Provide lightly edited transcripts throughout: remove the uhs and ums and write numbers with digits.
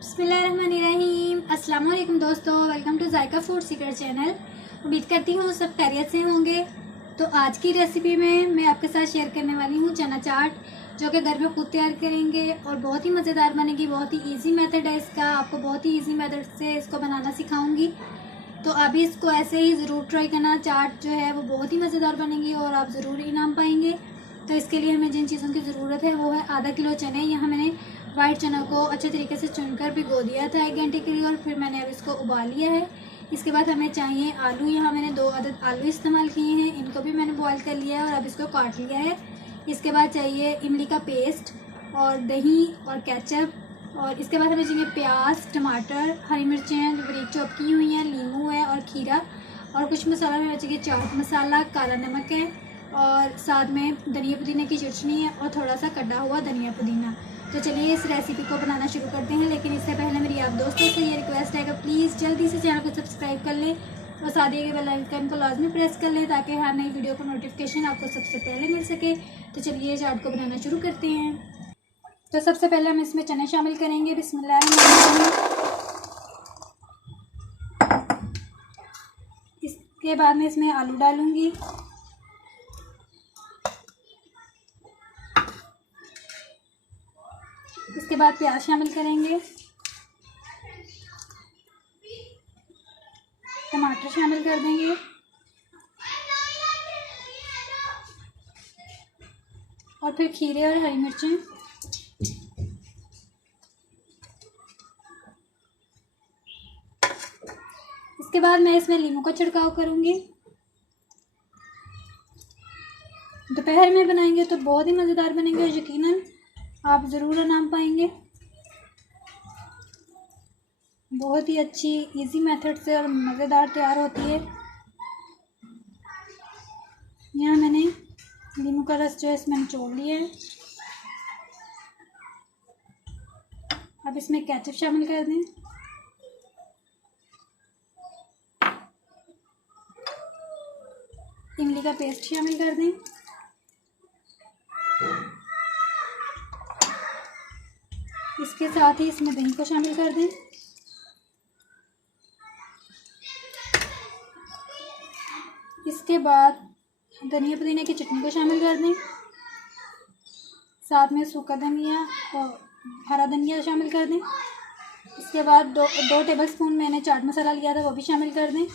बिस्मिल्लाहिर्रहमानिर्रहीम। अस्सलाम वालेकुम दोस्तों, welcome to Zaika food secret channel. उम्मीद करती हूँ सब खैरियत से होंगे। तो आज की रेसिपी में मैं आपके साथ शेयर करने वाली हूँ चना चाट, जो कि घर में खुद तैयार करेंगे और बहुत ही मज़ेदार बनेगी। बहुत ही इजी मेथड है इसका, आपको बहुत ही इजी मेथड से इसको बनाना सिखाऊंगी। तो अभी इसको ऐसे ही ज़रूर ट्राई करना। चाट जो है वो बहुत ही मज़ेदार बनेगी और आप ज़रूर इनाम पाएंगे। तो इसके लिए हमें जिन चीज़ों की ज़रूरत है वो है आधा किलो चने। यहाँ मैंने वाइट चना को अच्छे तरीके से चुनकर भिगो दिया था 1 घंटे के लिए और फिर मैंने अब इसको उबाल लिया है। इसके बाद हमें चाहिए आलू। यहाँ मैंने 2 अदद आलू इस्तेमाल किए हैं, इनको भी मैंने बॉईल कर लिया है और अब इसको काट लिया है। इसके बाद चाहिए इमली का पेस्ट और दही और केचप। और इसके बाद हमें चाहिए प्याज, टमाटर, हरी मिर्चें हैं जो बारीक चॉप की हुई हैं, नींबू है और खीरा। और कुछ मसाला में चाहिए चाट मसाला, काला नमक है और साथ में धनिया पुदीने की चटनी है और थोड़ा सा कटा हुआ धनिया पुदीना। तो चलिए इस रेसिपी को बनाना शुरू करते हैं। लेकिन इससे पहले मेरी आप दोस्तों से ये रिक्वेस्ट है कि प्लीज़ जल्दी से चैनल को सब्सक्राइब कर लें और साथ ही बेल आइकन को लाजमी प्रेस कर लें ताकि हर नई वीडियो को नोटिफिकेशन आपको सबसे पहले मिल सके। तो चलिए चाट को बनाना शुरू करते हैं। तो सबसे पहले हम इसमें चने शामिल करेंगे। बिस्मिल्लाहिर्रहमानिर्रहीम। इसके बाद मैं इसमें आलू डालूंगी। इसके बाद प्याज शामिल करेंगे, टमाटर शामिल कर देंगे और फिर खीरे और हरी मिर्चें। इसके बाद मैं इसमें नींबू का छिड़काव करूंगी। दोपहर में बनाएंगे तो बहुत ही मज़ेदार बनेंगे और यकीनन आप ज़रूर इनाम पाएंगे। बहुत ही अच्छी इजी मेथड से और मज़ेदार तैयार होती है। यहाँ मैंने नींबू का रस जो है इसमें निचोड़ लिया है। अब इसमें केचप शामिल कर दें। इमली का पेस्ट शामिल कर दें। इसके साथ ही इसमें दही को शामिल कर दें। इसके बाद धनिया पुदीने की चटनी को शामिल कर दें। साथ में सूखा धनिया और हरा धनिया शामिल कर दें। इसके बाद दो टेबलस्पून मैंने चाट मसाला लिया था वो भी शामिल कर दें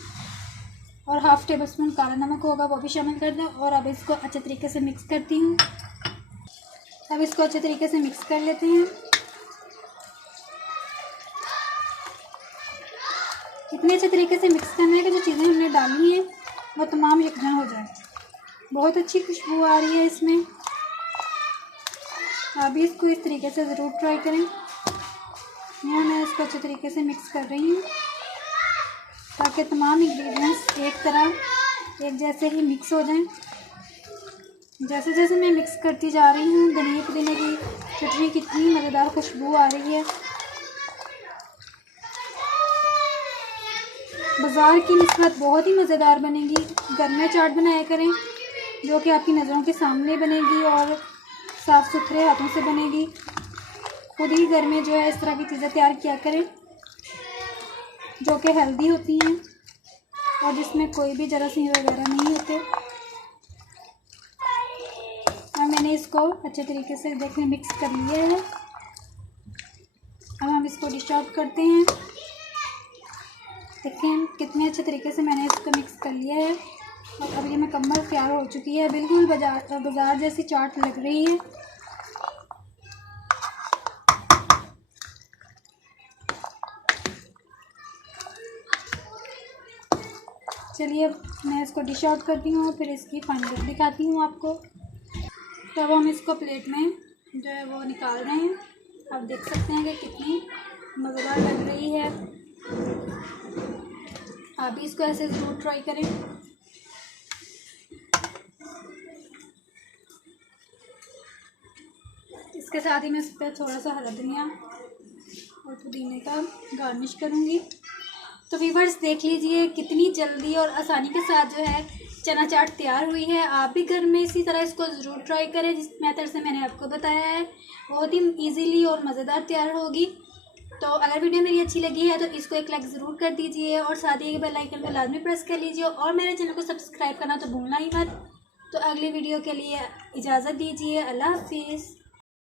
और हाफ़ टेबल स्पून काला नमक होगा वो भी शामिल कर दें। और अब इसको अच्छे तरीके से मिक्स करती हूँ। अब इसको अच्छे तरीके से मिक्स कर लेते हैं। इतने अच्छे तरीके से मिक्स करना है कि जो चीज़ें हमने डाली हैं वो तमाम यकजान हो जाए। बहुत अच्छी खुशबू आ रही है इसमें। आप भी इसको इस तरीके से ज़रूर ट्राई करें। यहाँ मैं इसको अच्छे तरीके से मिक्स कर रही हूँ ताकि तमाम इंग्रेडिएंट्स एक जैसे ही मिक्स हो जाएं। जैसे जैसे मैं मिक्स करती जा रही हूँ धनिया पुदीने की चटनी कितनी मज़ेदार खुशबू आ रही है। बाज़ार की निस्बत बहुत ही मज़ेदार बनेगी। घर में चाट बनाया करें जो कि आपकी नज़रों के सामने बनेगी और साफ़ सुथरे हाथों से बनेगी। खुद ही घर में जो है इस तरह की चीज़ें तैयार किया करें जो कि हेल्दी होती हैं और जिसमें कोई भी जरासीम वगैरह नहीं होते। और मैंने इसको अच्छे तरीके से देखिए मिक्स कर लिया है। अब हम इसको डिश आउट करते हैं। देखें कितने अच्छे तरीके से मैंने इसको मिक्स कर लिया है और अब ये मुकम्मल तैयार हो चुकी है। बिल्कुल बाजार जैसी चाट लग रही है। चलिए मैं इसको डिश आउट करती हूँ फिर इसकी फाइनल लुक दिखाती हूँ आपको। तो अब हम इसको प्लेट में जो है वो निकाल रहे हैं। आप देख सकते हैं कि कितनी मज़ेदार लग रही है। आप भी इसको ऐसे ज़रूर ट्राई करें। इसके साथ ही मैं इस पर थोड़ा सा हरा धनिया और पुदीने का गार्निश करूँगी। तो व्यूअर्स देख लीजिए कितनी जल्दी और आसानी के साथ जो है चना चाट तैयार हुई है। आप भी घर में इसी तरह इसको ज़रूर ट्राई करें जिस मेथड से मैंने आपको बताया है। बहुत ही इजीली और मज़ेदार तैयार होगी। तो अगर वीडियो मेरी अच्छी लगी है तो इसको एक लाइक ज़रूर कर दीजिए और साथ ही बेल आइकन को लाजमी प्रेस कर लीजिए और मेरे चैनल को सब्सक्राइब करना तो भूलना ही मत। तो अगली वीडियो के लिए इजाज़त दीजिए। अल्लाह हाफिज़।